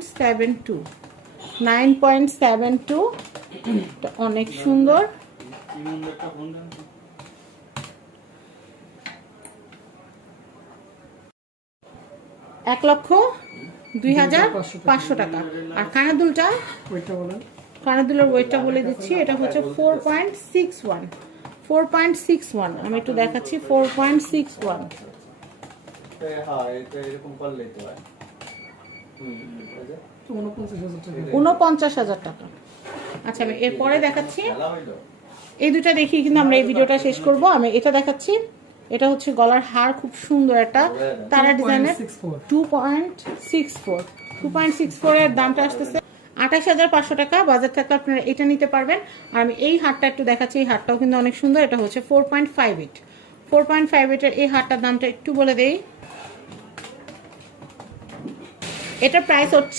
9.72, 9.72, অনেক সুন্দর। $1,02,500 টাকা। আর কানের দুলের ওয়েটটা বলে দিচ্ছি, এটা হচ্ছে 4.61, 4.61। আমি একটু দেখাচ্ছি, 4.61। 49,000 টাকা। আচ্ছা, আমি এরপরে দেখাচ্ছি, এই দুটা দেখি কিন্তু আমরা এই ভিডিওটা শেষ করব। আমি এটা দেখাচ্ছি, এটা হচ্ছে গলার হার, খুব সুন্দর একটা তারা ডিজাইনের, 2.64, 2.64 এর দামটা আসতেছে 28,500 টাকা। বাজার থেকে আপনারা এটা নিতে পারবেন। আর আমি এই হারটা একটু দেখাচ্ছি, এই হারটাও কিন্তু অনেক সুন্দর। এটা হচ্ছে 4.58, 4.58 এর এই হারটার দামটা একটু বলে দেই। এটার প্রাইস হচ্ছে